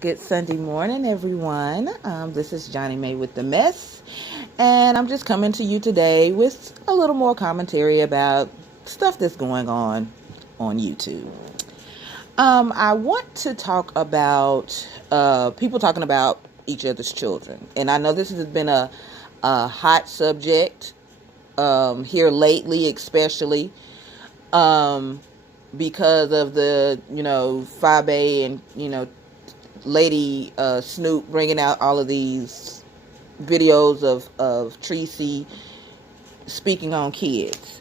Good Sunday morning, everyone. This is Johnny Mae with The Mess, and I'm just coming to you today with a little more commentary about stuff that's going on YouTube. I want to talk about people talking about each other's children, and I know this has been a hot subject here lately, especially because of the Fabe and Lady Snoop bringing out all of these videos of Tracy speaking on kids.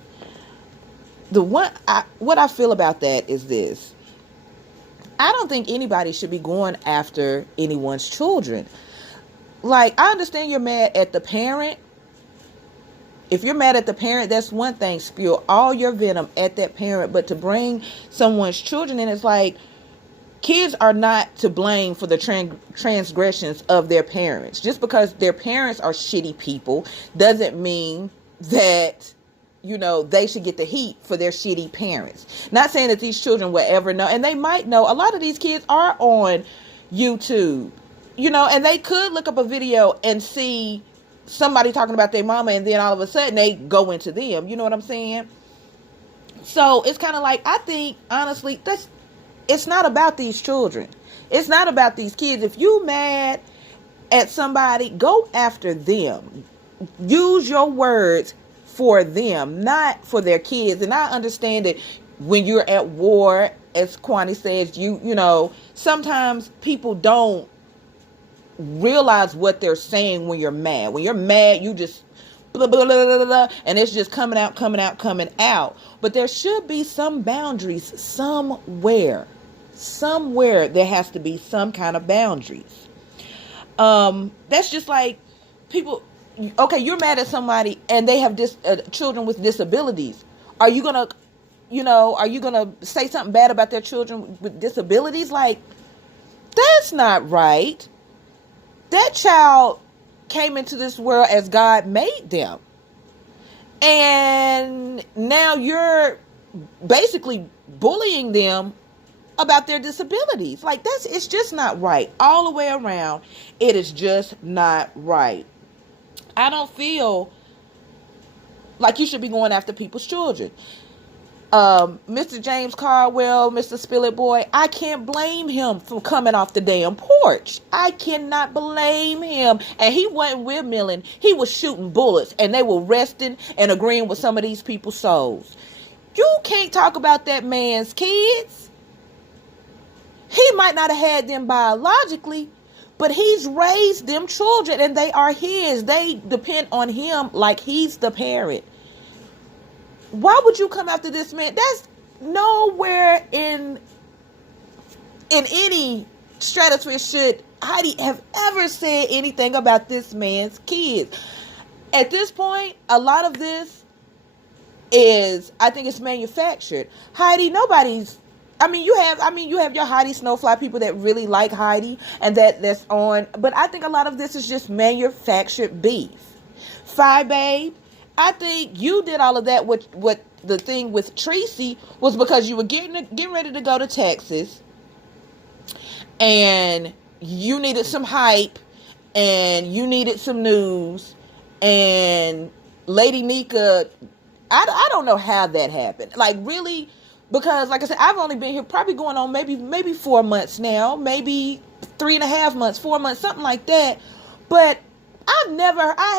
What I feel about that is this. I don't think anybody should be going after anyone's children. Like, I understand you're mad at the parent. If you're mad at the parent, that's one thing. Spew all your venom at that parent. But to bring someone's children in, it's like, kids are not to blame for the transgressions of their parents. Just because their parents are shitty people doesn't mean that, they should get the heat for their shitty parents. Not saying that these children will ever know. And they might know. A lot of these kids are on YouTube, and they could look up a video and see somebody talking about their mama, and then all of a sudden they go into them. You know what I'm saying? So it's kind of like, I think, honestly, it's not about these children. It's not about these kids. If you mad at somebody, go after them. Use your words for them, not for their kids. And I understand that when you're at war, as Kwani says, sometimes people don't realize what they're saying when you're mad. When you're mad, you just blah, blah, blah, blah, blah, and it's just coming out. But there should be some boundaries somewhere. Somewhere there has to be some kind of boundaries. That's just like people. Okay, you're mad at somebody and they have children with disabilities. Are you gonna say something bad about their children with disabilities? Like, that's not right. That child came into this world as God made them. And now you're basically bullying them about their disabilities. Like, it's just not right. All the way around, it is just not right. I don't feel like you should be going after people's children. Mr. James Caldwell, Mr. Spill It Boy, I can't blame him for coming off the damn porch. I cannot blame him. And he wasn't windmilling. He was shooting bullets, and they were resting and agreeing with some of these people's souls. You can't talk about that man's kids. He might not have had them biologically, but he's raised them children, and they are his. They depend on him like he's the parent. Why would you come after this man? That's nowhere in any stratosphere should Heidi have ever said anything about this man's kids. At this point, a lot of this I think it's manufactured. Heidi, you have your Heidi Snowfly people that really like Heidi and that's on, but I think a lot of this is just manufactured beef. Babe, I think you did all of that. What the thing with Tracy was because you were getting ready to go to Texas, and you needed some hype, and you needed some news, and Lady Nika, I don't know how that happened. Like, really. Because, like I said, I've only been here probably going on maybe 4 months now, maybe 3.5 months, 4 months, something like that. But I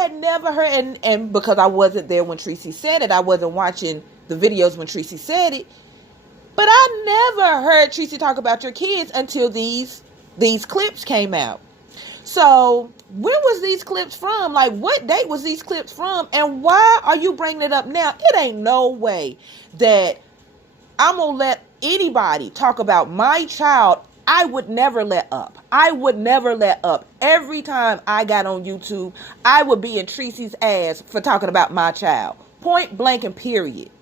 had never heard, and because I wasn't there when Tracy said it, I wasn't watching the videos when Tracy said it. But I never heard Tracy talk about your kids until these clips came out. So when was these clips from? Like, what date was these clips from? And why are you bringing it up now? It ain't no way that I'm going to let anybody talk about my child. I would never let up. Every time I got on YouTube, I would be in Tracy's ass for talking about my child. Point blank and period.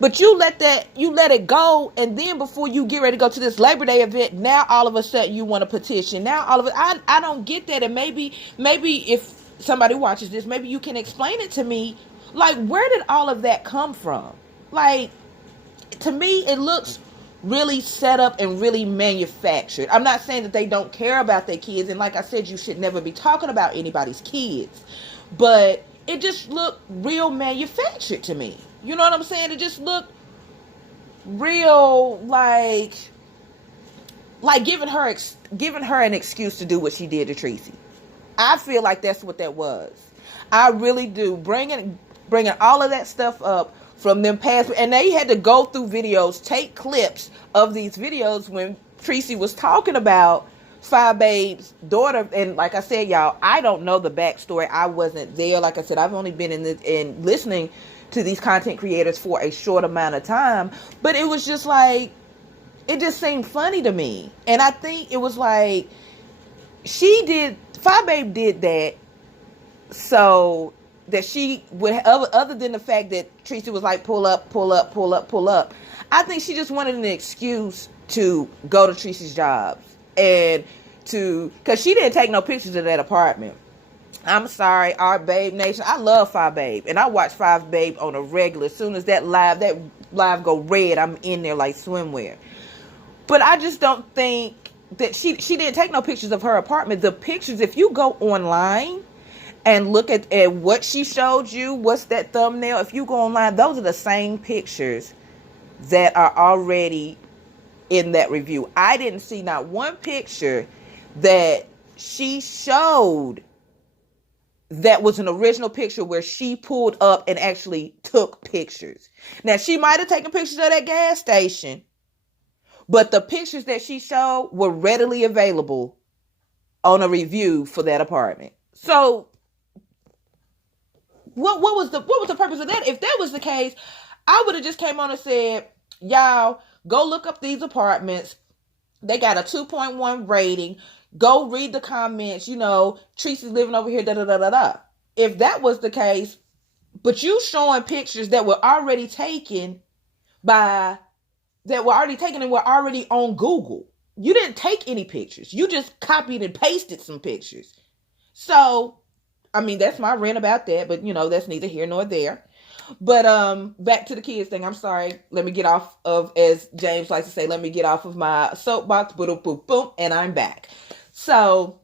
But you let it go, and then before you get ready to go to this Labor Day event, now all of a sudden you want to petition. Now all of it, I don't get that. And maybe if somebody watches this, maybe you can explain it to me. Like, where did all of that come from? Like, to me, it looks really set up and really manufactured. I'm not saying that they don't care about their kids, and like I said, you should never be talking about anybody's kids, but it just looked real manufactured to me. You know what I'm saying? It just looked real, like giving her an excuse to do what she did to Tracy. I feel like that's what that was. I really do. Bringing all of that stuff up from them past, and they had to go through videos, take clips of these videos when Tracy was talking about Five Babe's daughter. And like I said, y'all, I don't know the backstory. I wasn't there. Like I said, I've only been in listening to these content creators for a short amount of time, but it was just like, it just seemed funny to me. And I think it was like, Five Babe did that so that she would, other than the fact that Tracy was like, pull up, pull up, pull up, pull up. I think she just wanted an excuse to go to Tracy's jobs and because she didn't take no pictures of that apartment. I'm sorry, our Babe Nation. I love Five Babe, and I watch Five Babe on a regular. As soon as that live go red, I'm in there like swimwear. But I just don't think that she didn't take no pictures of her apartment. The pictures, if you go online and look at what she showed you, what's that thumbnail? If you go online, those are the same pictures that are already in that review. I didn't see not one picture that she showed that was an original picture where she pulled up and actually took pictures. Now, she might have taken pictures of that gas station, but the pictures that she showed were readily available on a review for that apartment. So what was the purpose of that? If that was the case, I would have just came on and said, y'all, go look up these apartments. They got a 2.1 rating. Go read the comments. You know, Tracy's living over here, da da da da da. If that was the case, but you showing pictures that were already taken and were already on Google. You didn't take any pictures. You just copied and pasted some pictures. So, I mean, that's my rant about that, but you know, that's neither here nor there. But back to the kids thing. I'm sorry. Let me get off of, as James likes to say, let me get off of my soapbox, boom, boom, boom, and I'm back. So,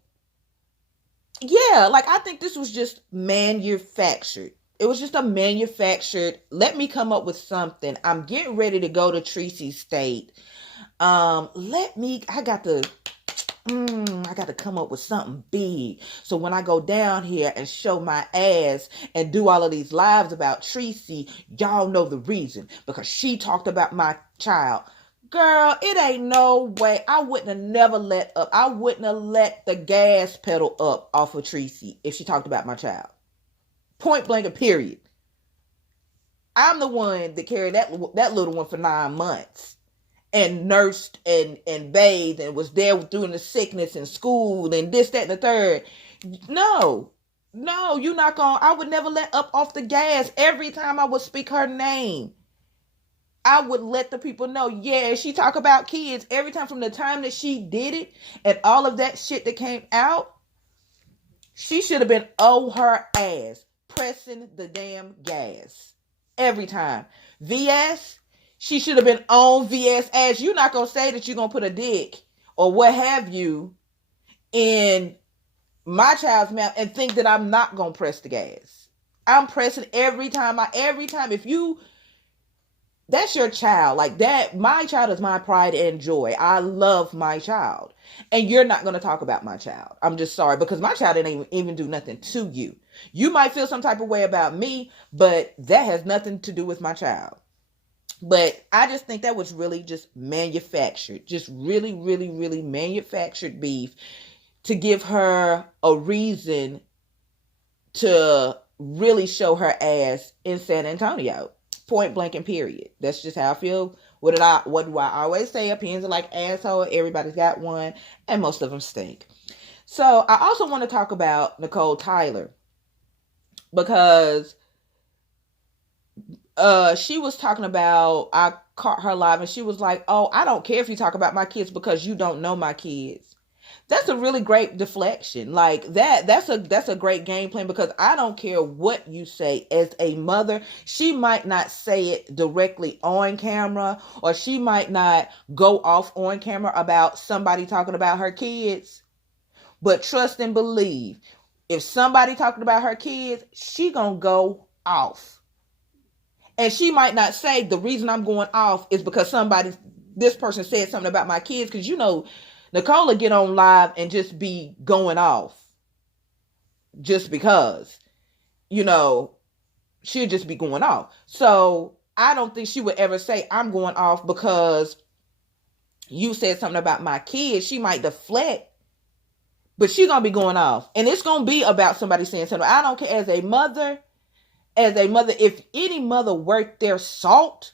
yeah, like I think this was just manufactured. It was just a manufactured, let me come up with something. I'm getting ready to go to Tracy's state. I got to come up with something big. So when I go down here and show my ass and do all of these lives about Tracy, y'all know the reason. Because she talked about my child. Girl, it ain't no way. I wouldn't have never let up. I wouldn't have let the gas pedal up off of Tracy if she talked about my child. Point blank, period. I'm the one that carried that little one for 9 months and nursed and bathed and was there during the sickness and school and this, that, and the third. No, you're not going. I would never let up off the gas. Every time I would speak her name, I would let the people know, yeah, she talk about kids. Every time from the time that she did it and all of that shit that came out, she should have been on her ass, pressing the damn gas. Every time. VS, she should have been on VS ass. You're not going to say that you're going to put a dick or what have you in my child's mouth and think that I'm not going to press the gas. I'm pressing every time. If you, that's your child. Like that, my child is my pride and joy. I love my child. And you're not going to talk about my child. I'm just sorry, because my child didn't even do nothing to you. You might feel some type of way about me, but that has nothing to do with my child. But I just think that was really just manufactured. Just really, really, really manufactured beef to give her a reason to really show her ass in San Antonio. Point blank and period. That's just how I feel. What do I always say? Opinions are like asshole. Everybody's got one, and most of them stink. So I also want to talk about Nicole Tyler, because she was talking about, I caught her live and she was like, oh, I don't care if you talk about my kids because you don't know my kids. That's a really great deflection. Like that's a great game plan, because I don't care what you say as a mother. She might not say it directly on camera, or she might not go off on camera about somebody talking about her kids. But trust and believe, if somebody talking about her kids, she gonna go off. And she might not say the reason I'm going off is because this person said something about my kids. Because Nicole will get on live and just be going off just because, she'll just be going off. So I don't think she would ever say, I'm going off because you said something about my kids. She might deflect, but she's going to be going off. And it's going to be about somebody saying something. I don't care. As a mother, if any mother worth their salt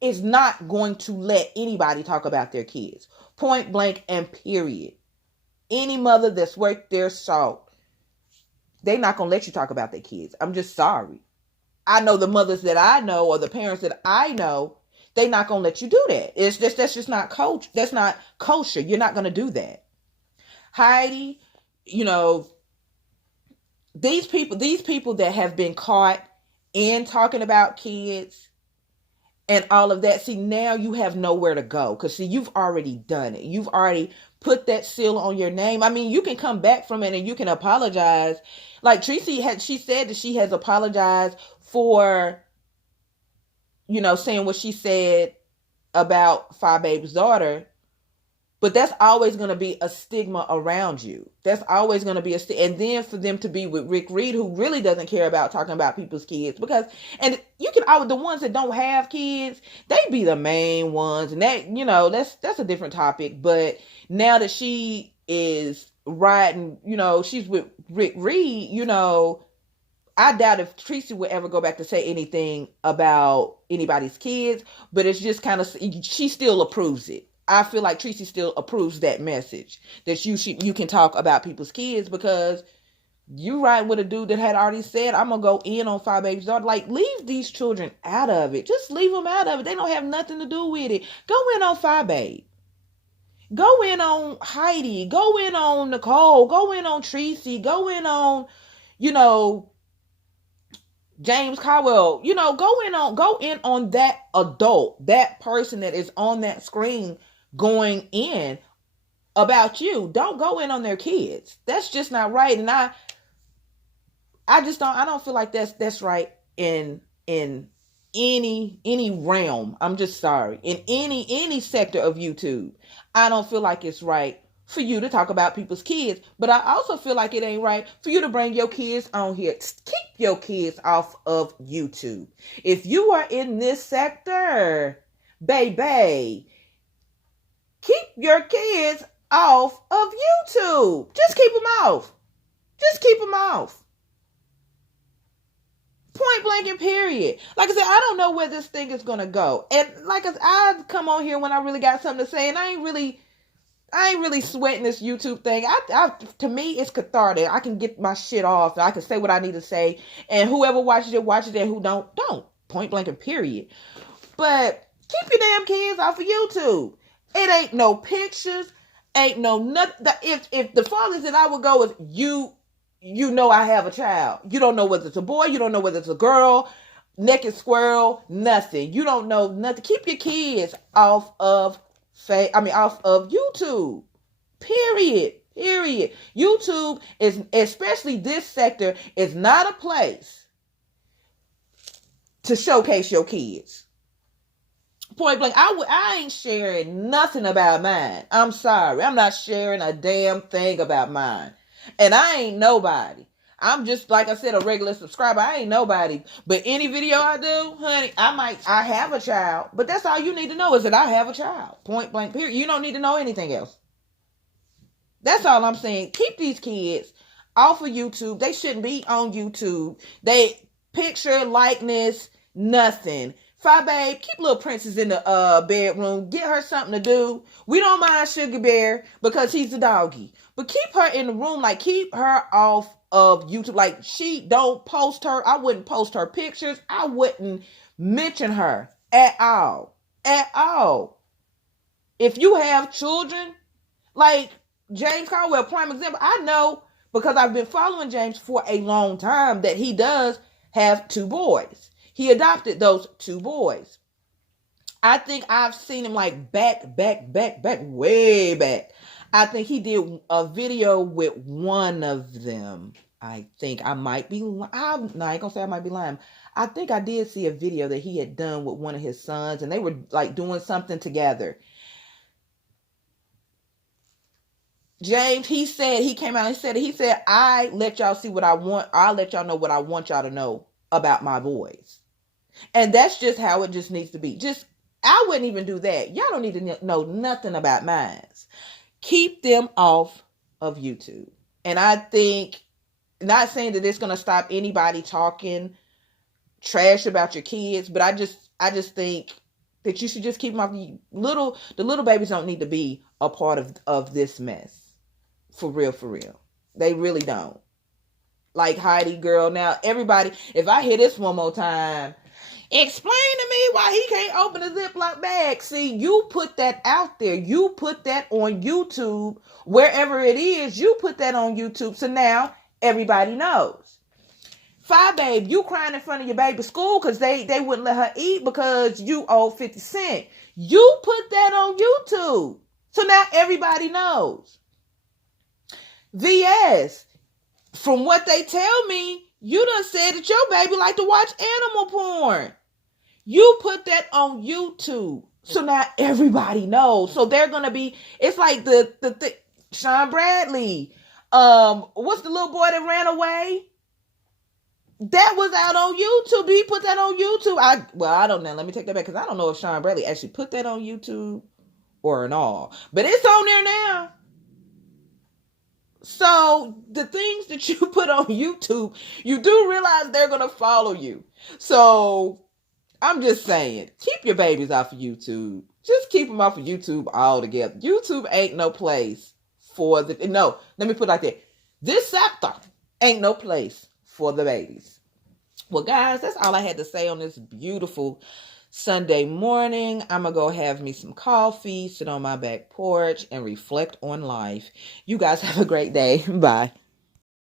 is not going to let anybody talk about their kids. Point blank and period. Any mother that's worth their salt, they're not going to let you talk about their kids. I'm just sorry. I know the mothers that I know, or the parents that I know, they're not going to let you do that. That's just not coach. That's not kosher. You're not going to do that. Heidi, these people that have been caught in talking about kids and all of that, see, now you have nowhere to go, because see, you've already done it. You've already put that seal on your name. I mean, you can come back from it and you can apologize. Like she said that she has apologized for, saying what she said about Babe's daughter. But that's always going to be a stigma around you. That's always going to be and then for them to be with Rick Reed, who really doesn't care about talking about people's kids, and you can always, the ones that don't have kids, they be the main ones, and that, that's a different topic. But now that she is riding, she's with Rick Reed, I doubt if Tracy would ever go back to say anything about anybody's kids, but it's just kind of, she still approves it. I feel like Tracy still approves that message, that you can talk about people's kids, because you ride with a dude that had already said, I'm going to go in on Babe's daughter. Like, leave these children out of it. Just leave them out of it. They don't have nothing to do with it. Go in on Babe. Go in on Heidi. Go in on Nicole. Go in on Tracy. Go in on, James Caldwell. Go in on that adult, that person that is on that screen going in about you. Don't go in on their kids. That's just not right. And I don't feel like that's right in any realm. I'm just sorry. In any sector of YouTube, I don't feel like it's right for you to talk about people's kids. But I also feel like it ain't right for you to bring your kids on here. Keep your kids off of YouTube. If you are in this sector, baby, keep your kids off of YouTube. Just keep them off. Just keep them off. Point blank and period. Like I said, I don't know where this thing is going to go. And like I come on here when I really got something to say, and I ain't really sweating this YouTube thing. To me, it's cathartic. I can get my shit off. I can say what I need to say. And whoever watches it, and who don't. Point blank and period. But keep your damn kids off of YouTube. It ain't no pictures. Ain't no nothing. If the farthest that I would go is I have a child. You don't know whether it's a boy. You don't know whether it's a girl. Naked squirrel. Nothing. You don't know nothing. Keep your kids off of YouTube. Period. YouTube is, especially this sector, is not a place to showcase your kids. Point blank. I ain't sharing nothing about mine. I'm sorry. I'm not sharing a damn thing about mine. And I ain't nobody. I'm just, like I said, a regular subscriber. I ain't nobody. But any video I do, honey, I have a child. But that's all you need to know, is that I have a child. Point blank, period. You don't need to know anything else. That's all I'm saying. Keep these kids off of YouTube. They shouldn't be on YouTube. They picture, likeness, nothing. Babe, keep little princess in the bedroom. Get her something to do. We don't mind Sugar Bear because he's a doggy. But keep her in the room. Like, keep her off of YouTube. Like, she don't post her. I wouldn't post her pictures. I wouldn't mention her at all. At all. If you have children, like, James Caldwell, prime example. I know because I've been following James for a long time that he does have 2 boys. He adopted those 2 boys. I think I've seen him like back, way back. I think he did a video with one of them. I think I might be, I ain't gonna say I might be lying. I think I did see a video that he had done with one of his sons, and they were like doing something together. James, he came out and he said, I let y'all see what I want. I'll let y'all know what I want y'all to know about my boys. And that's just how it just needs to be. I wouldn't even do that. Y'all don't need to know nothing about mine. Keep them off of YouTube. And I think, not saying that it's going to stop anybody talking trash about your kids, but I just think that you should just keep them off. The little babies don't need to be a part of this mess. For real. They really don't. Like Heidi, girl. Now, everybody, if I hear this one more time, explain to me why he can't open a Ziploc bag. See, you put that out there. You put that on YouTube. Wherever it is, you put that on YouTube. So now everybody knows. Babe, you crying in front of your baby's school because they wouldn't let her eat because you owe 50 cents. You put that on YouTube. So now everybody knows. VS, from what they tell me, you done said that your baby like to watch animal porn. You put that on YouTube. So now everybody knows. So they're going to be, it's like the Sean Bradley. What's the little boy that ran away? That was out on YouTube. Did he put that on YouTube? I don't know. Let me take that back because I don't know if Sean Bradley actually put that on YouTube or not. But it's on there now. So the things that you put on YouTube, you do realize they're going to follow you. So I'm just saying, keep your babies off of YouTube. Just keep them off of YouTube altogether. YouTube ain't no place for no, let me put it like that. This sector ain't no place for the babies. Well, guys, that's all I had to say on this beautiful Sunday morning. I'm going to go have me some coffee, sit on my back porch, and reflect on life. You guys have a great day. Bye.